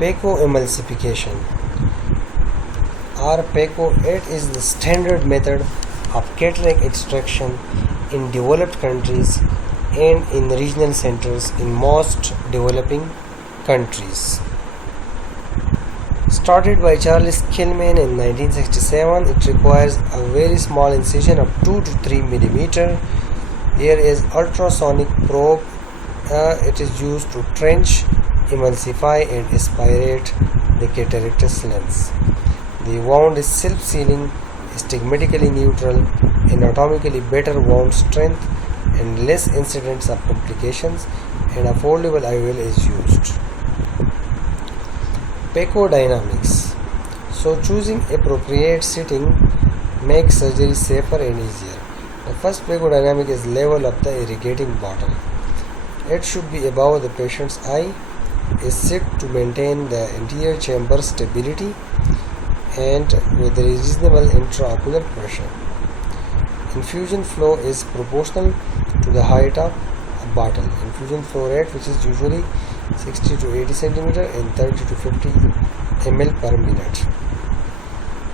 Phacoemulsification or Phaco, it is the standard method of cataract extraction in developed countries and in regional centers in most developing countries. Started by Charles Killman in 1967, it requires a very small incision of 2 to 3 millimeter. Here is ultrasonic probe. It is used to trench, emulsify and aspirate the cataractous lens. The wound is self-sealing, stigmatically neutral, anatomically better wound strength and less incidence of complications, and a foldable IOL is used. Phacodynamics. So choosing appropriate sitting makes surgery safer and easier. The first phacodynamic is level of the irrigating bottle. It should be above the patient's eye. Is set to maintain the anterior chamber stability and with reasonable intraocular pressure. Infusion flow is proportional to the height of a bottle. Infusion flow rate, which is usually 60 to 80 centimeter and 30 to 50 ml per minute.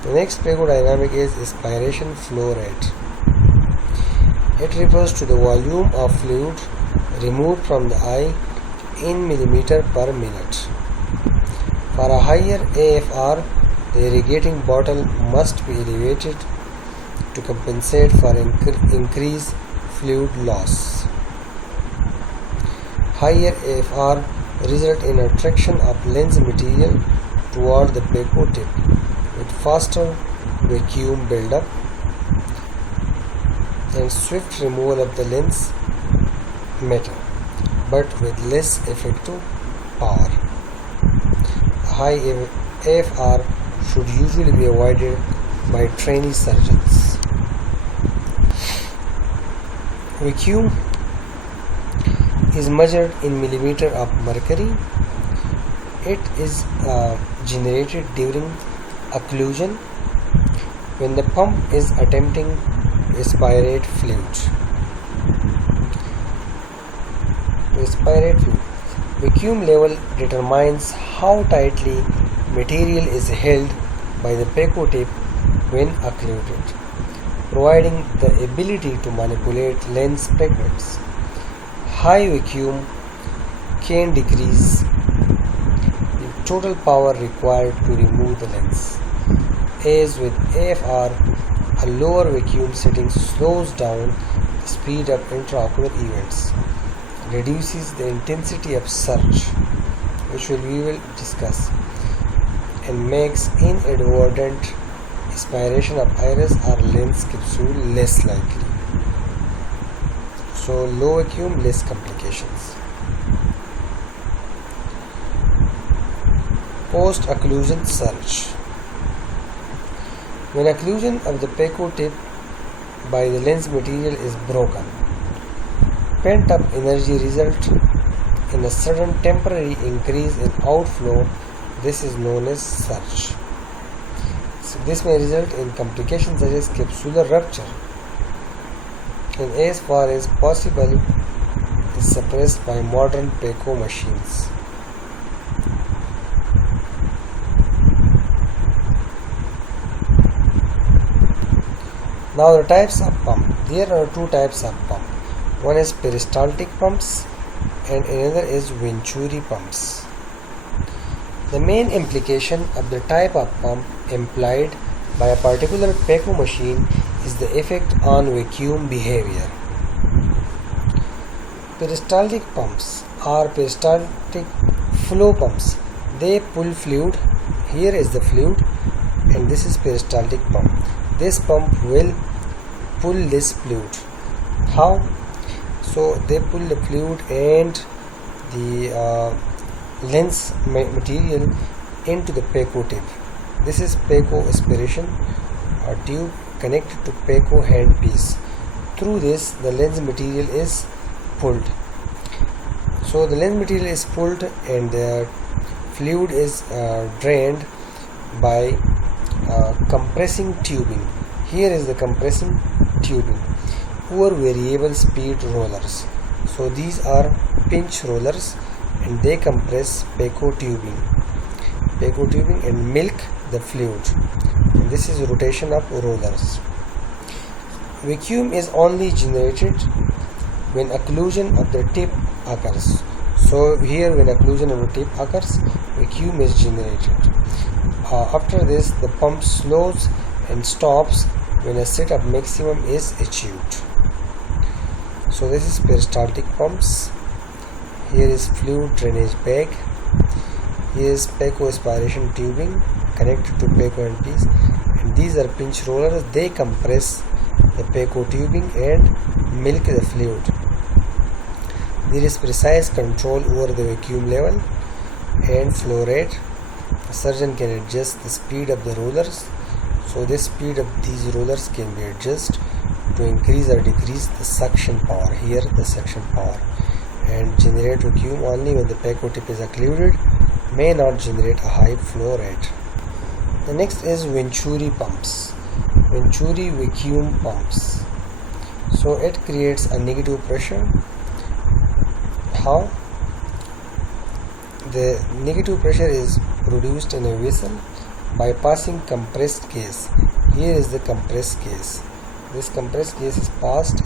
The next phacodynamic is aspiration flow rate. It refers to the volume of fluid removed from the eye in millimeter per minute. For a higher AFR, the irrigating bottle must be elevated to compensate for increased fluid loss. Higher AFR result in attraction of lens material toward the phaco tip with faster vacuum buildup and swift removal of the lens matter, but with less effective power. High AFR should usually be avoided by trainee surgeons. Vacuum is measured in millimeter of mercury. It is generated during occlusion when the pump is attempting to aspirate fluid. Vacuum level determines how tightly material is held by the phaco tip when occluded, providing the ability to manipulate lens pigments. High vacuum can decrease the total power required to remove the lens. As with AFR, a lower vacuum setting slows down the speed of intraocular events, reduces the intensity of surge, which we will discuss, and makes inadvertent aspiration of iris or lens capsule less likely. So low vacuum, less complications. Post-occlusion surge. When occlusion of the phaco tip by the lens material is broken, pent-up energy results in a sudden temporary increase in outflow. This is known as surge. So this may result in complications such as capsular rupture, and as far as possible is suppressed by modern phaco machines. Now the types of pump. There are two types of pump. One is peristaltic pumps and another is Venturi pumps. The main implication of the type of pump employed by a particular phaco machine is the effect on vacuum behavior. Peristaltic pumps are peristaltic flow pumps. They pull fluid. Here is the fluid and this is peristaltic pump. This pump will pull this fluid. How? So they pull the fluid and the lens material into the phaco tip. This is phaco aspiration, a tube connected to phaco handpiece. Through this, the lens material is pulled. So the lens material is pulled and the fluid is drained by compressing tubing. Here is the compressing tubing or variable speed rollers. So these are pinch rollers and they compress phaco tubing. Phacotubing and milk the fluid. And this is rotation of rollers. Vacuum is only generated when occlusion of the tip occurs. So here when occlusion of the tip occurs, vacuum is generated. After this, the pump slows and stops when a set of maximum is achieved. So this is peristaltic pumps. Here is fluid drainage bag. Here is Phaco aspiration tubing connected to Phaco handpiece, and these are pinch rollers. They compress the Phaco tubing and milk the fluid. There is precise control over the vacuum level and flow rate. The surgeon can adjust the speed of the rollers. So the speed of these rollers can be adjusted to increase or decrease the suction power. Here the suction power, and generate vacuum only when the Phaco tip is occluded, may not generate a high flow rate. The next is Venturi pumps. Venturi vacuum pumps. So it creates a negative pressure. How? The negative pressure is produced in a vessel by passing compressed case. Here is the compressed case. This compressed case is passed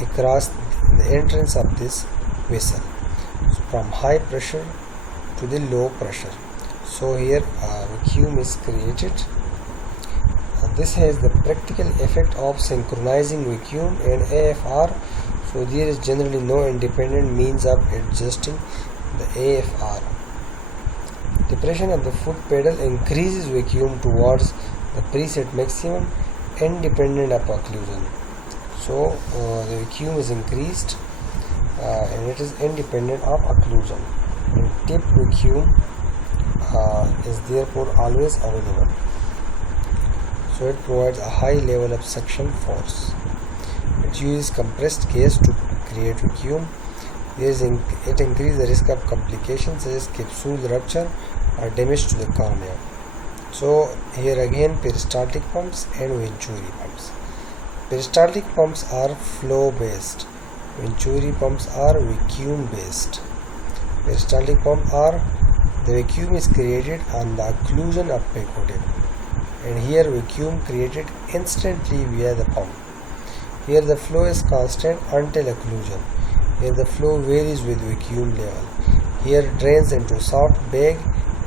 across the entrance of this vessel, so from high pressure to the low pressure. So here vacuum is created. This has the practical effect of synchronizing vacuum and AFR. So there is generally no independent means of adjusting the AFR. Depression of the foot pedal increases vacuum towards the preset maximum independent of occlusion. So the vacuum is increased and it is independent of occlusion. And tip vacuum is therefore always available. So it provides a high level of suction force. It uses compressed case to create vacuum. It increases the risk of complications such as capsule rupture or damage to the cornea. So here again peristaltic pumps and Venturi pumps. Peristaltic pumps are flow based. Venturi pumps are vacuum based. Peristaltic pump are the vacuum is created on the occlusion of Phaco tip, and here vacuum created instantly via the pump. Here the flow is constant until occlusion. Here the flow varies with vacuum level. Here drains into soft bag,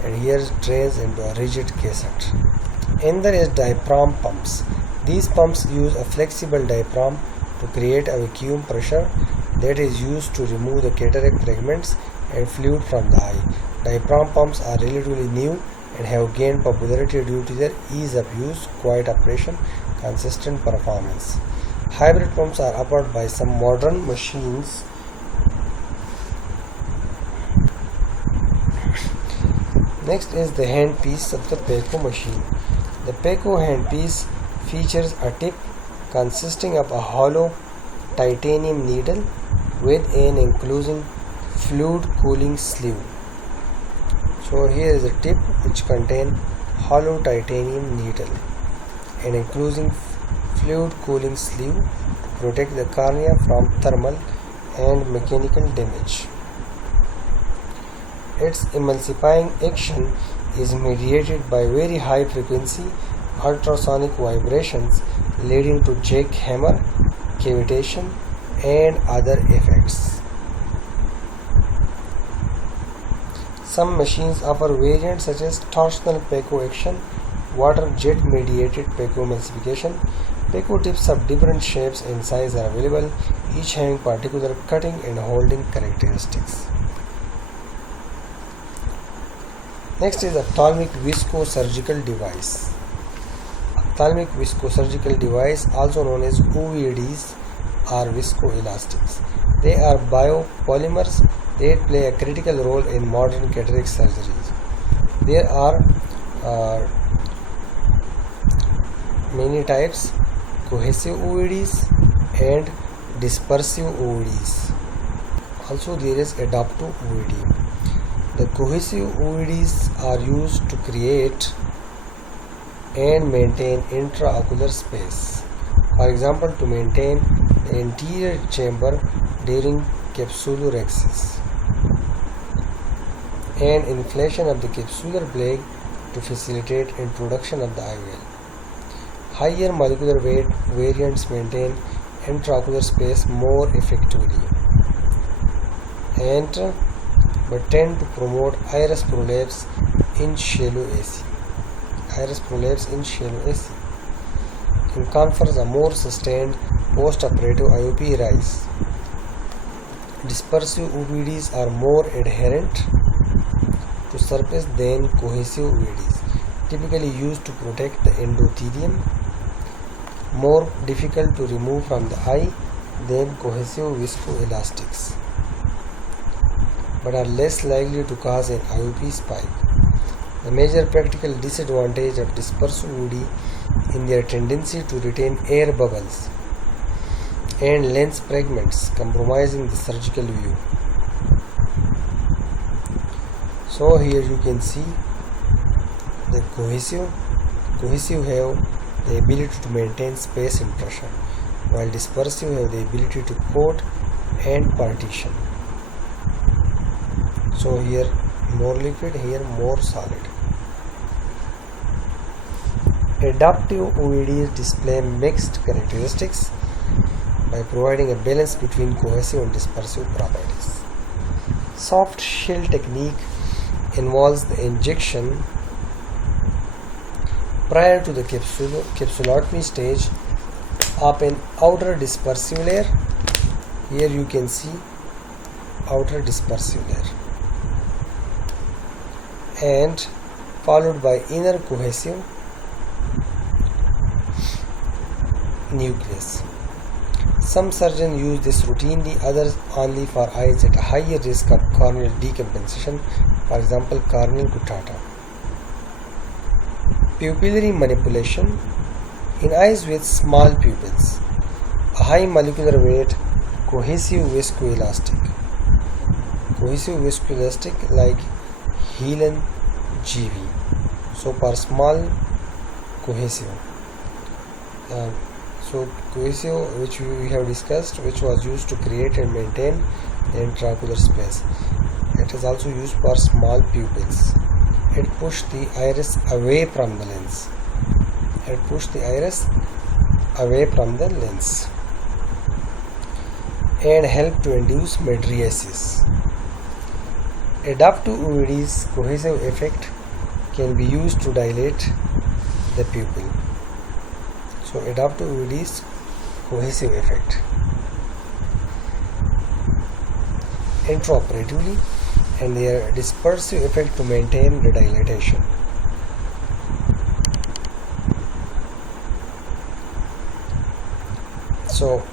and here drains into a rigid cassette. And there is diaphragm pumps. These pumps use a flexible diaphragm to create a vacuum pressure that is used to remove the cataract fragments and fluid from the eye. Diaphragm pumps are relatively new and have gained popularity due to their ease of use, quiet operation, consistent performance. Hybrid pumps are offered by some modern machines. Next is the handpiece of the Phaco machine. The Phaco handpiece features a tip consisting of a hollow titanium needle with an enclosing fluid cooling sleeve. So here is a tip which contains hollow titanium needle and enclosing fluid cooling sleeve to protect the cornea from thermal and mechanical damage. Its emulsifying action is mediated by very high frequency ultrasonic vibrations leading to jackhammer, cavitation and other effects. Some machines offer variants such as torsional Phaco action, water jet mediated Phaco emulsification. Phaco tips of different shapes and size are available, each having particular cutting and holding characteristics. Next is ophthalmic viscosurgical device. Ophthalmic viscosurgical device, also known as OVDs, are viscoelastics. They are biopolymers that play a critical role in modern cataract surgeries. There are many types: cohesive OVDs and dispersive OVDs. Also there is adaptive OVD. The cohesive OVDs are used to create and maintain intraocular space. For example, to maintain the anterior chamber during capsulorhexis. and inflation of the capsular plaque to facilitate introduction of the IOL. Higher molecular weight variants maintain intraocular space more effectively and but tend to promote iris prolapse in shallow AC. Iris prolapse in shallow AC and confers a more sustained post-operative IOP rise. Dispersive OVDs are more adherent to surface than cohesive OVDs, typically used to protect the endothelium, more difficult to remove from the eye than cohesive viscoelastics, but are less likely to cause an IOP spike. The major practical disadvantage of dispersive OVD in their tendency to retain air bubbles and lens fragments, compromising the surgical view. So here you can see the cohesive have the ability to maintain space impression, while dispersive have the ability to coat and partition. So here more liquid, here more solid. Adaptive OVDs display mixed characteristics by providing a balance between cohesive and dispersive properties. Soft shell technique involves the injection prior to the capsulotomy stage of an outer dispersive layer. Here you can see outer dispersive layer and followed by inner cohesive nucleus. Some surgeons use this routinely, others only for eyes at a higher risk of corneal decompensation, for example corneal guttata. Pupillary manipulation in eyes with small pupils. A high molecular weight cohesive viscoelastic like Helen GV. So for small cohesive. So cohesive, which we have discussed, which was used to create and maintain the intraocular space. It is also used for small pupils. It pushed the iris away from the lens. And helped to induce mydriasis. Adaptive OVD's cohesive effect can be used to dilate the pupil. So adaptive OVD's cohesive effect intraoperatively and their dispersive effect to maintain the dilatation. So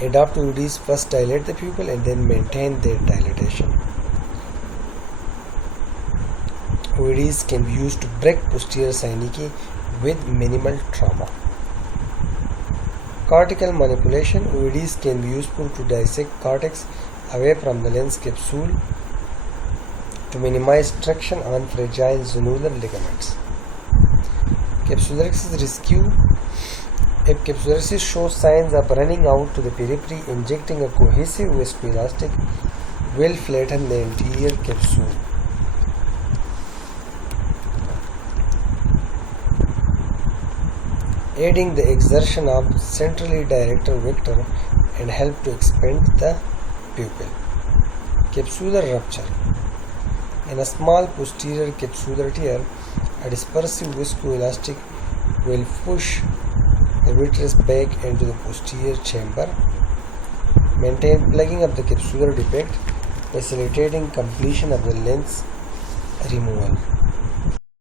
adaptive OVDs first dilate the pupil and then maintain their dilatation. OVDs can be used to break posterior synecdoche with minimal trauma. Cortical manipulation. OVDs can be useful to dissect cortex away from the lens capsule to minimize traction on fragile zonular ligaments. Capsularisis rescue. If capsularisis shows signs of running out to the periphery, injecting a cohesive viscoelastic will flatten the anterior capsule. Aiding the exertion of centrally directed vector and help to expand the pupil. Capsular rupture. In a small posterior capsular tear, a dispersive viscoelastic will push the vitreous back into the posterior chamber, maintain plugging of the capsular defect, facilitating completion of the lens removal.